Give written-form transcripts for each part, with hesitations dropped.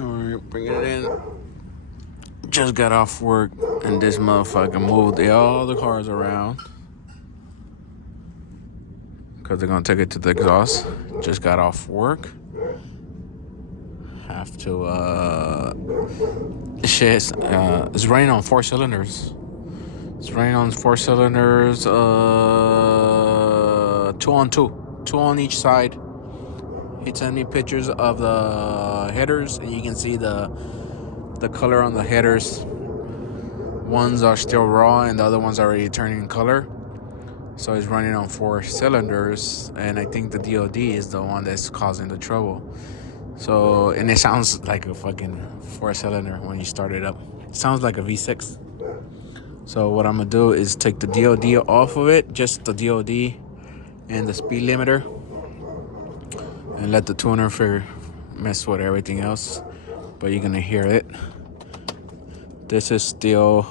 Alright, bring it in. Just got off work and this motherfucker moved all the cars around because they're gonna take it to the exhaust. Just got off work. Have to shit. It's running on 4 cylinders. It's running on 4 cylinders. 2 on 2, 2 on each side. He sent me pictures of the headers, and you can see the color on the headers. Ones are still raw, and the other ones are already turning color. So it's running on 4 cylinders, and I think the DOD is the one that's causing the trouble. So, and it sounds like a fucking 4-cylinder when you start it up. It sounds like a V6. So what I'm gonna do is take the DOD off of it, just the DOD and the speed limiter, and let the tuner mess with everything else. But you're gonna hear it. This is the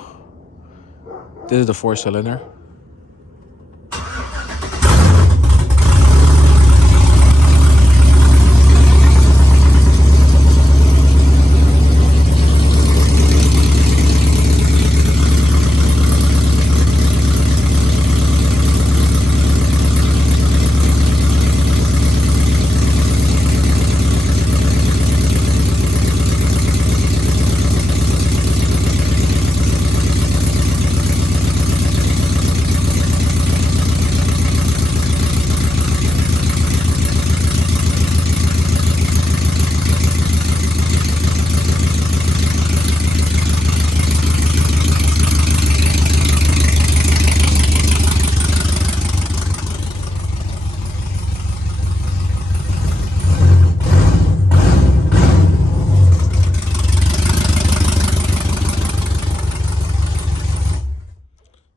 4-cylinder.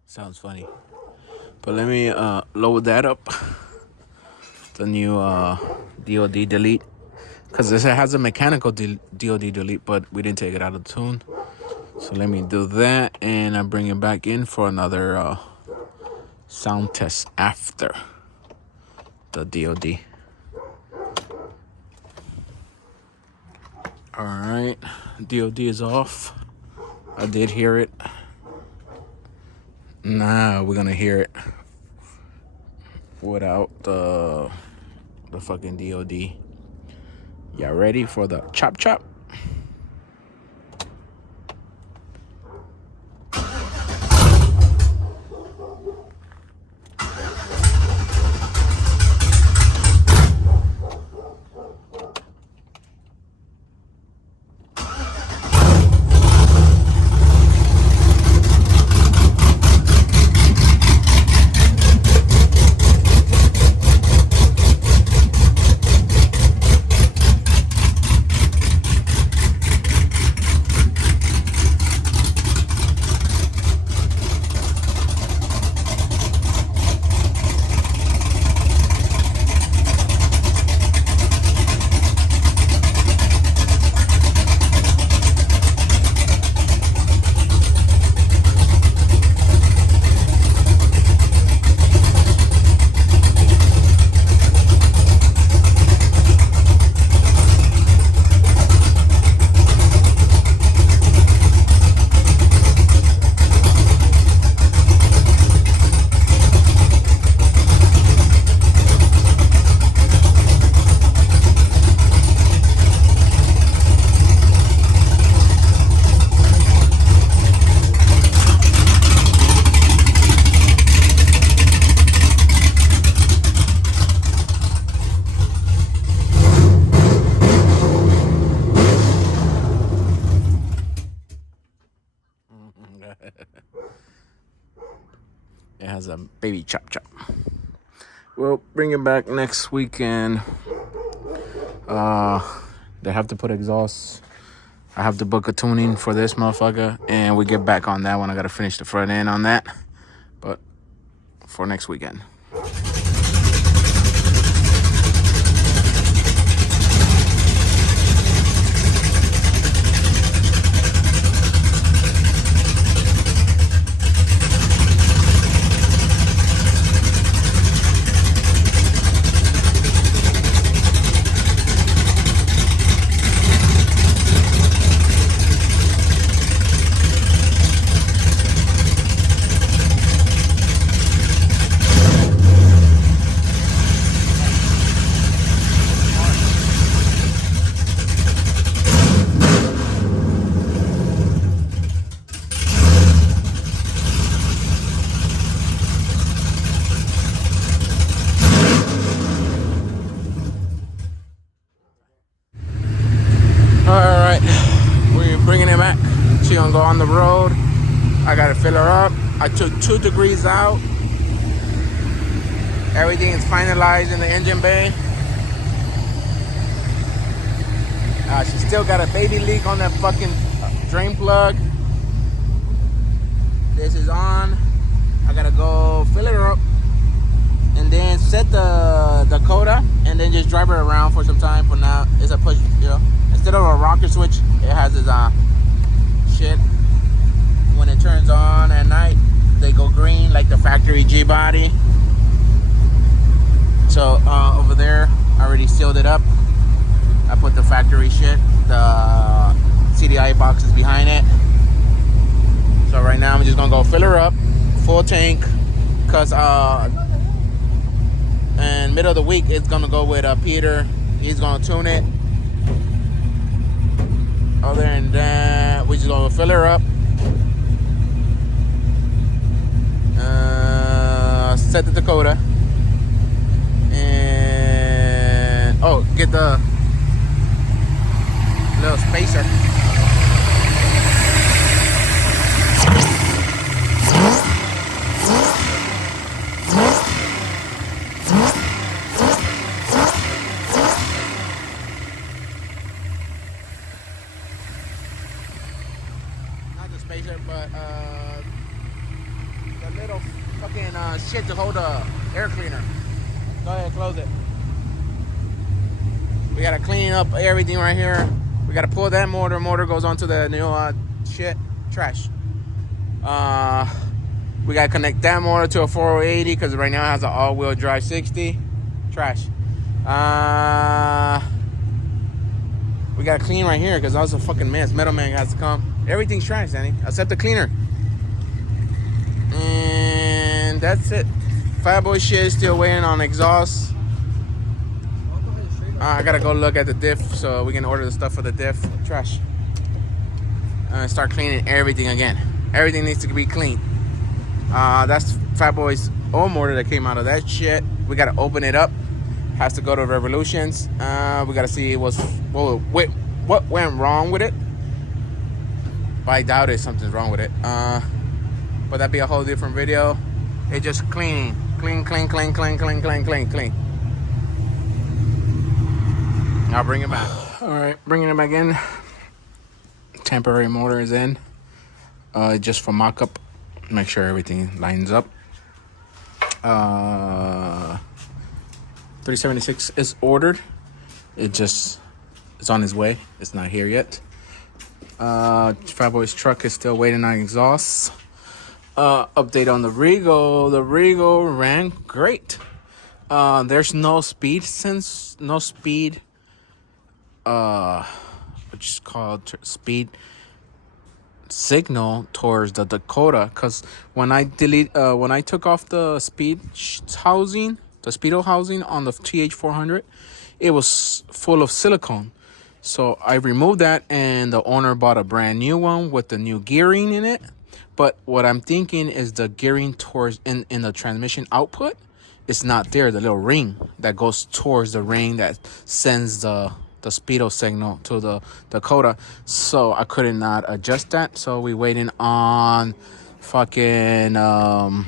Sounds funny. But let me load that up. The new DOD delete. Because this has a mechanical DOD delete, but we didn't take it out of the tune. So let me do that, and I bring it back in for another sound test after the DOD. Alright, DOD is off. I did hear it. Nah, we're gonna hear it without the fucking DOD. Y'all ready for the chop chop? It has a baby chop chop. We'll bring it back next weekend. They have to put exhaust. I have to book a tuning for this motherfucker, and we get back on that one. I gotta finish the front end on that, but for next weekend. right, we're bringing it back. She gonna go on the road. I gotta fill her up. I took 2 degrees out. Everything is finalized in the engine bay. She still got a baby leak on that fucking drain plug. This is on. I gotta go fill it up and then set the Dakota and then just drive her around for some time. For now, it's a push, you know. Instead of a rocket switch, it has this shit. When it turns on at night, they go green like the factory G body. So over there, I already sealed it up. I put the factory shit. The CDI box is behind it. So right now I'm just gonna go fill her up, full tank, cause in middle of the week it's gonna go with Peter. He's gonna tune it. Other than that, we just gonna fill her up. Set the Dakota. And get the little spacer. Not the spacer, but the little fucking shit to hold the air cleaner. Go ahead, close it. We gotta clean up everything right here. We gotta pull that motor. Motor goes onto the new trash. We gotta connect that motor to a 480 because right now it has an all-wheel drive 60. Trash. We gotta clean right here because that was a fucking mess. Middleman has to come. Everything's trash, Danny, except the cleaner. And that's it. Fatboy shit is still waiting on exhaust. I gotta go look at the diff so we can order the stuff for the diff. Trash. Start cleaning everything again. Everything needs to be clean. That's Fatboy's old motor that came out of that shit. We gotta open it up. Has to go to Revolutions. We gotta see what went wrong with it. But I doubt it. Something's wrong with it. But that'd be a whole different video. It's just cleaning. Clean. I'll bring it back. All right, bringing it back in. Temporary motor is in. Just for mock-up. Make sure everything lines up. 376 is ordered. It's on its way. It's not here yet. Fatboy's truck is still waiting on exhaust. Update on the Regal. The Regal ran great. There's no speed which is called speed signal towards the Dakota, because when I took off the speedo housing on the TH400, it was full of silicone. So I removed that and the owner bought a brand new one with the new gearing in it. But what I'm thinking is the gearing towards in the transmission output is not there. The little ring that goes towards the ring that sends the speedo signal to the Dakota. So I could not adjust that. So we waiting on fucking the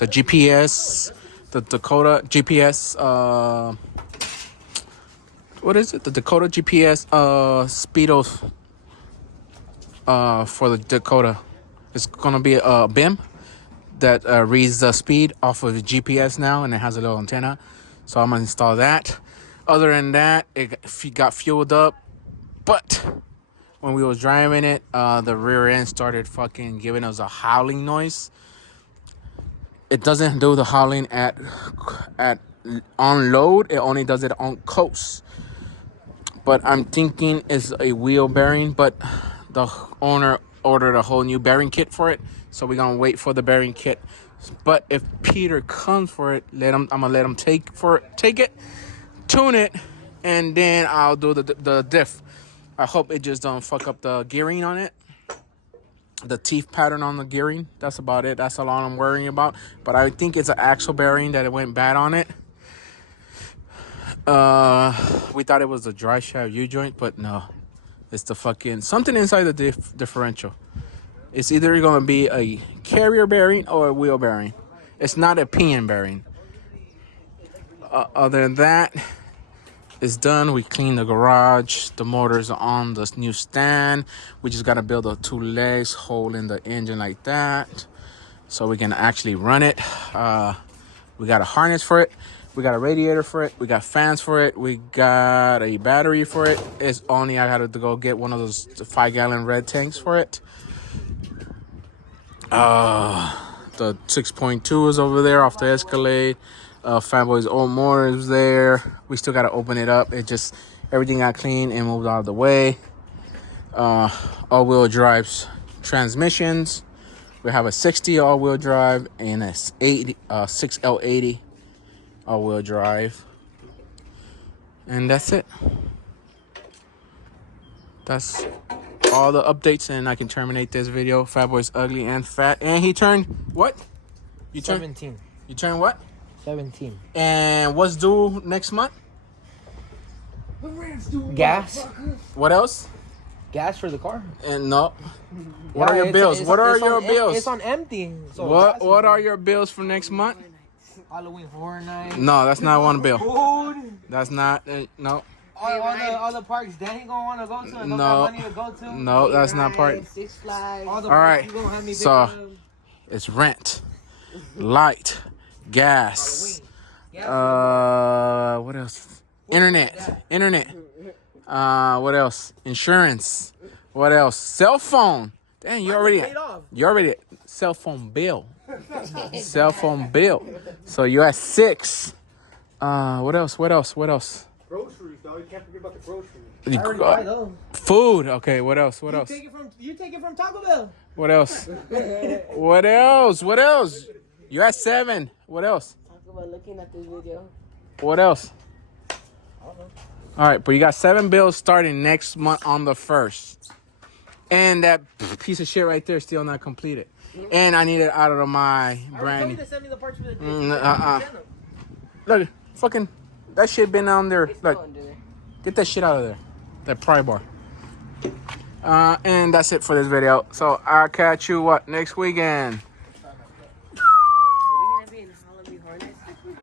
GPS, the Dakota GPS. What is it? The Dakota GPS speedo for the Dakota. It's gonna be a BIM that reads the speed off of the GPS now, and it has a little antenna. So I'm gonna install that. Other than that, it got fueled up, but when we was driving it, the rear end started fucking giving us a howling noise. It doesn't do the howling at on load. It only does it on coast. But I'm thinking it's a wheel bearing, but the owner ordered a whole new bearing kit for it, so we're gonna wait for the bearing kit. But if Peter comes for it, I'm gonna let him take it, tune it, and then I'll do the diff. I hope it just don't fuck up the gearing on it, the teeth pattern on the gearing. That's about it. That's all I'm worrying about. But I think it's an axle bearing that it went bad on it. We thought it was a dry shaft U-joint, but no, It's the fucking something inside the differential. It's either going to be a carrier bearing or a wheel bearing. It's not a pinion bearing. Other than that, it's done. We cleaned the garage. The motor's on the new stand. We just got to build the 2 legs holding the engine like that so we can actually run it. We got a harness for it. We got a radiator for it. We got fans for it. We got a battery for it. It's only I had to go get one of those 5-gallon red tanks for it. The 6.2 is over there off the Escalade. Fatboy's old motor is there. We still got to open it up. It just, everything got cleaned and moved out of the way. All-wheel drives transmissions. We have a 60 all-wheel drive and a 6L80 all-wheel drive. And that's it. That's all the updates, and I can terminate this video. Fatboy's ugly and fat. And he turned what? You turned 17. You turned what? 17. And what's due next month? Gas. What else? Gas for the car. And no. What are your bills? What are your bills? It's on empty. So what are your bills for next month? Halloween Horror Night. No, that's not one bill. Food. That's not no. All the parks Danny gonna want to go to and don't have money to go to. No, that's not part. Six Flags. All right. So it's rent, light, gas. What else? Internet. What else? Insurance. What else? Cell phone. Damn, you already cell phone bill. Cell phone bill. So you're at 6. What else? Groceries, dog. You can't forget about the groceries. I already buy those. Food. Okay, what else? You take it from Taco Bell. What else? You're at 7. What else? Talk about looking at this video. What else? I don't know. All right, but you got 7 bills starting next month on the 1st. And that piece of shit right there is still not completed. And I need it out of my brand. You send me the parts for the Look, fucking, that shit been on there. Look, get that shit out of there. That pry bar. And that's it for this video. So I'll catch you next weekend.